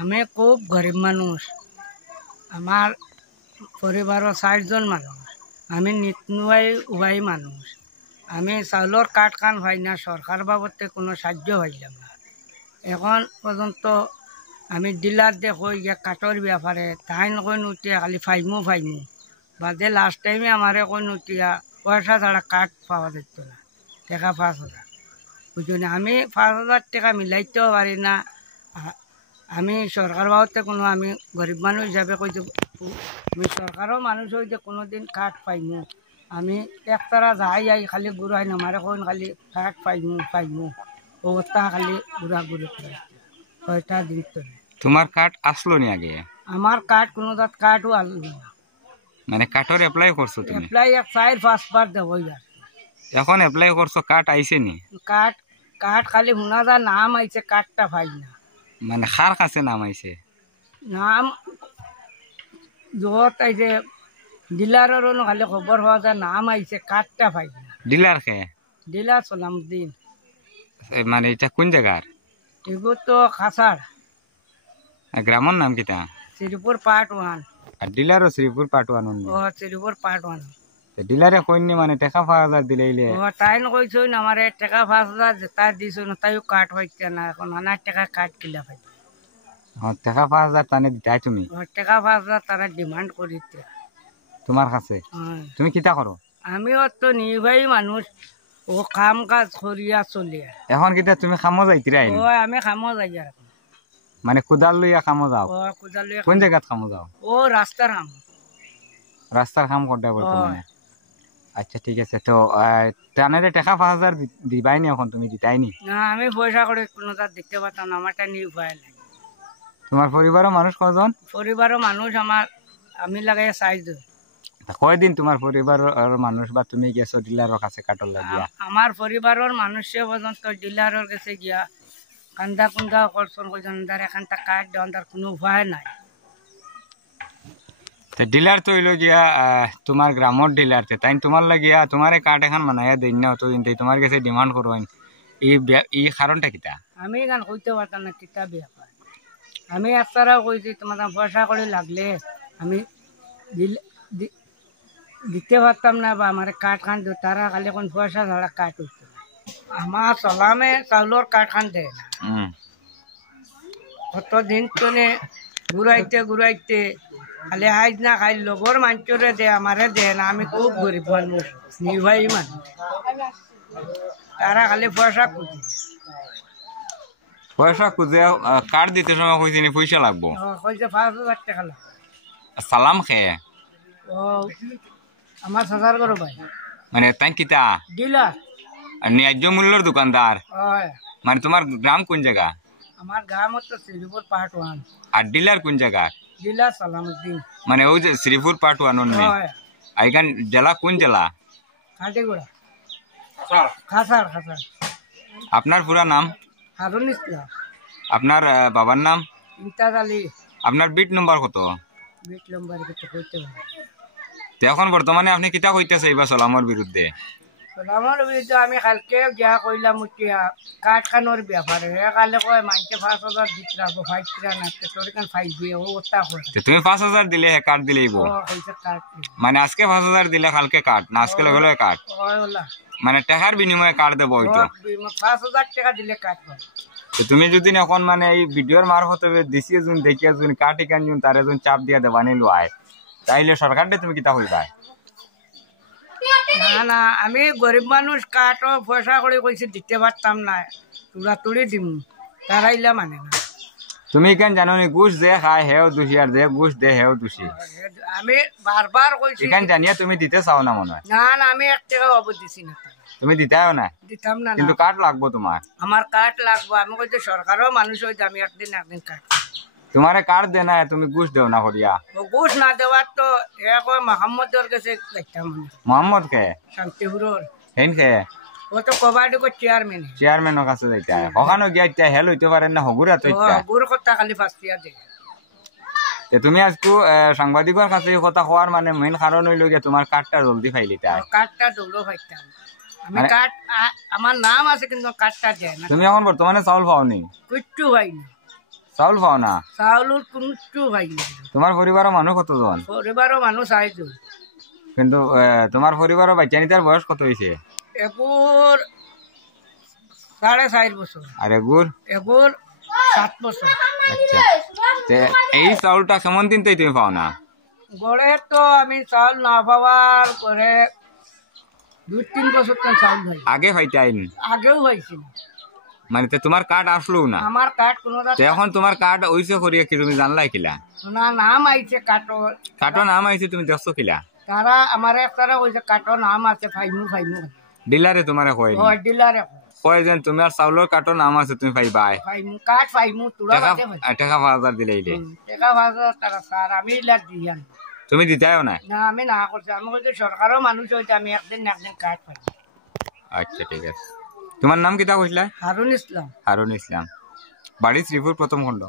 আমি খুব গরিব মানুষ, আমার পরিবারের 4 জন মানুষ, আমি নিতনুয়াই উবাই মানুষ, আমি চাউলের কার্ড খান পাই না, সরকার বাবদে কোনো সাহায্য পাইলাম না। এখন পর্যন্ত আমি ডিলার দেখই যে কাঠের ব্যাপারে তাই কই উঠিয়া খালি ফাইমু বাদে লাস্ট টাইমে আমারে কই উঠিয়া পয়সা ছাড়া কাঠ পাওয়া যেত না, টাকা 5,000 বুঝলি। আমি 5,000 টাকা মিলাইতেও পারি না। আমি সরকার বাবদে কোনো, আমি গরিব মানুষ হিসাবে কইতে আমি সরকারও মানুষ হই যে কোনো দিন কাঠ পাইমু, আমি একতারা যাই খালি ঘুরাই না, আমারে কোন খালি কাঠ পাইমু অবস্থা খালি ঘুরা করে 6টা দিন ধরে। তোমার কার্ড আসলো নি আগে? আমার কাঠ কোনো দাঁত কাঠও আনলো না। মানে কার্ডের অ্যাপ্লাই করছো তুমি? অ্যাপ্লাই 4-5 বার দেবই আর। এখন অ্যাপ্লাই করছো, কার্ড আইছে নি? কাঠ খালি শোনা যা নাম আইছে, কাঠটা পাই না। মানে কার কাছে নাম আইছে? নাম যত আইছে ডিলারেরও খালি খবর পাওয়া যায়, নাম আইছে, কাঠটা পাই না। ডিলার কে? ডিলার সালামউদ্দিন। মানে এটা কোন জায়গার? এগুলো তো খাসার। গ্রামের নাম কিতা? শ্রীপুর পার্ট 1। আর ডিলারও শ্রীপুর পার্ট 1? ও শ্রীপুর পার্ট 1। ডিলারে কইনি মানে টাকা 5,000 দিলেইলে? ও তাই কইছই না, আমার টাকা 5,000 যেটা দিছ না তাইও কাঠ পাইছে না, এখন অনেক টাকা কাঠ কিলা পাই। টাকা 5,000 তানে দিতাই তুমি? টাকা 5,000 তারা ডিমান্ড করিতে তোমার কাছে। তুমি কিতা করো? আমিও তো নির্বাহী মানুষ, ও কাম কাজ করিয়া চলিয়া। এখন কিতা তুমি কামো যাইতিরা? ও আমি কামো যাই আর। মানে কুদাল লইয়া কামো যাও? ও কুদাল লইয়া। কোন জায়গাত কামো যাও? ও রাস্তার কাম। রাস্তার কাম করতে বর্তমানে? আচ্ছা ঠিক আছে। তো টানেরে টাকা 5,000 দিবাই নি এখন? তুমি দিতাই নি? না, আমি পয়সা করে কোনো তার দেখতে পাতাম না, আমারটা নির্ভয় নাই। তোমার পরিবারের মানুষ কজন? পরিবারের মানুষ আমার, আমি লাগাই 4 জন। কয়দিন তোমার পরিবারের মানুষ বা তুমি গেছো ডিলারের কাছে কাটল লাগিয়া? আমার পরিবারের মানুষে পর্যন্ত ডিলারের কাছে গিয়া কান্দা কুন্দা করছেন, কইছেন তার এখানটা কাঠ দেওয়ার তার কোনো উপায় নাই। ডিলার তো হইল গিয়া তোমার গ্রামের ডিলার, তাই তোমার লাগিয়া তোমার কার্ড এখন মানাইয়া দিন না, অতদিন তাই তোমার কাছে ডিমান্ড করবেন, এই কারণটা কিতা? আমি এখান কইতে পারতাম না কিতা ব্যাপার। আমি একতারাও কইছি তোমার পয়সা করে লাগলে আমি দিতে পারতাম না, বা আমার কাঠ খান দো, তারা খালি কোন পয়সা ছাড়া কাঠ উঠতো না। আমার চলামে চাউলের কাঠ খান দেয় না। কতদিন তো ঘুরাইতে খালি আইজ না খাই লগর মানুষরে দে, আমারে দে না। আমি খুব গরিব মানুষ, নির্বাহী মানুষ, তারা খালি পয়সা খুঁজি। পয়সা খুঁজে কার্ড দিতে সময় কইছি নি পয়সা লাগবো? কইছে 5,000 টাকা লাগবে। সালাম খেয়ে? ও আমার সাজার করো ভাই। মানে তাই কিতা ডিলার? ন্যায্য মূল্যের দোকানদার? হয়। মানে তোমার গ্রাম কোন জায়গা? আমার গ্রাম হচ্ছে শ্রীপুর পার্ট 1। আর ডিলার কোন জায়গা? ডিলার সালামউদ্দিন। মানে ওই যে শ্রীপুর পার্ট 1 হয়। আইখান জেলা কোন জেলা? কাটিগুড়া। খাসার। আপনার পুরা নাম? হারুন ইসলাম। আপনার বাবার নাম? ইমতাজ আলী। আপনার বিট নম্বর কত? বিট নম্বর কিছু কইতে পারে। তো এখন বর্তমানে আপনি কিতা কইতেছে এইবার সালামের বিরুদ্ধে? আমার বিরুদ্ধে আমি কালকে যা কইলাম উঠিয়া কাঠ খানোর ব্যাপারে, কালে কয় মাইকে 5,000 দিতে রাখবো, 5 টাকা না তোর কান 5 দিয়ে ও ওটা করে। তুমি 5,000 দিলে হে কার্ড দিলেইব? কইছে কাঠ মানে আজকে 5,000 দিলে কালকে কার্ড না, আজকে লগে কার্ড? মানে টাকার বিনিময়ে কার্ড দেবো হইতো? 5,000 টাকা দিলে কাঠ পাবো। তো তুমি যদি এখন মানে এই ভিডিওর মারফতে দিছিয়ে যুন দেখিয়া যুন কাঠ ইকান যুন তারে যুন চাপ দিয়া দেবানি লয়, তাইলে সরকারটা তুমি কিতা কইবা? না, আমি গরিব মানুষ, কাঠও পয়সা করে কইছে দিতে পারতাম না, তুড়ি দিম, তারা ইলা মানে না। তুমি কেন জানো নি ঘুষ যে খায় হেও দোষী আর যে ঘুষ দে হেও দোষী? আমি বারবার কইছি। এখান জানিয়া তুমি দিতে চাও না মনে হয়? না, আমি 1 টাকা অবধি দিছি না। তুমি দিতাও না? দিতাম না। কিন্তু কাঠ লাগবো তোমার? আমার কাঠ লাগবো। আমি কইতে সরকারও মানুষ হইতে আমি একদিন কাঠ। তোমারে কার্ড দে না, তুমি ঘুষ দেও না করিয়া? ঘুষ না দেওয়ার তো মোহাম্মদের কাছে যাইতাম। মোহাম্মদ কে? শান্তিপুরের। হেন কে? ও তো কবাডি কো চেয়ারম্যান। চেয়ারম্যানের কাছে যাইতে হয়? ওখানে গিয়া হেল হইতে পারেন না, হগুরা তো হগুর কথা খালি ফাস্তিয়া দে। তুমি আজকে সাংবাদিকের কাছে কথা হওয়ার মানে মেইন কারণ হইল গিয়া তোমার কার্ডটা জলদি ফাইলি তাই? কার্ডটা দৌড়ো ফাইতাম আমি। কার্ড আমার নাম আছে কিন্তু কার্ডটা দেয় না। তুমি এখন বর্তমানে চাউল পাওনি? কিচ্ছু পাই না। চাউল পাও না চাউলৰ কোনটো পাই না তোমার পরিবারের মানুষ কতজন পৰিবাৰৰ মানুহ চাৰিজন কিন্তু তোমার পরিবারের বাচ্চা নিতার বয়স কত হয়েছে এগুৰ 4.5 বছৰ আর এগুর এগুৰ 7 বছৰ আচ্ছা তে এই চাউলটা কেমন দিন তাই তুমি পাও না গড়ে তো আমি চাউল না পাওয়ার পরে 2-3 বছর তো চাউল হয় আগে হইতাইন আগেও হয়েছিল মানে তে তোমার কার্ড আসলো না আমার কার্ড কোনো তে এখন তোমার কার্ড ওইসে করিয়া কি তুমি জানলাই কিলা না নাম আইছে কাটর কাটো নাম আইছে তুমি দেখছো কিলা তারা আমার একটা ওইছে কাটর নাম আছে ফাইমু ডিলারে তোমারে কয় ও ডিলারে কয় যেন তোমার চাউলের কাটো নাম আছে তুমি পাইবাই ফাইমু কাট ফাইমু তুলা টাকা বাতে হয় টাকা 5000 দিলাইলে টাকা ভাষা তারা স্যার আমি লাগ দিয়ান তুমি দিতাইও না না আমি না করছি আমি বলছি সরকারও মানুষ হইতে আমি একদিন না একদিন কাট পাই আচ্ছা ঠিক আছে তোমার নাম কিতা কইলা হারুন ইসলাম হারুন ইসলাম বাড়ি শ্রীপুর প্রথম খণ্ড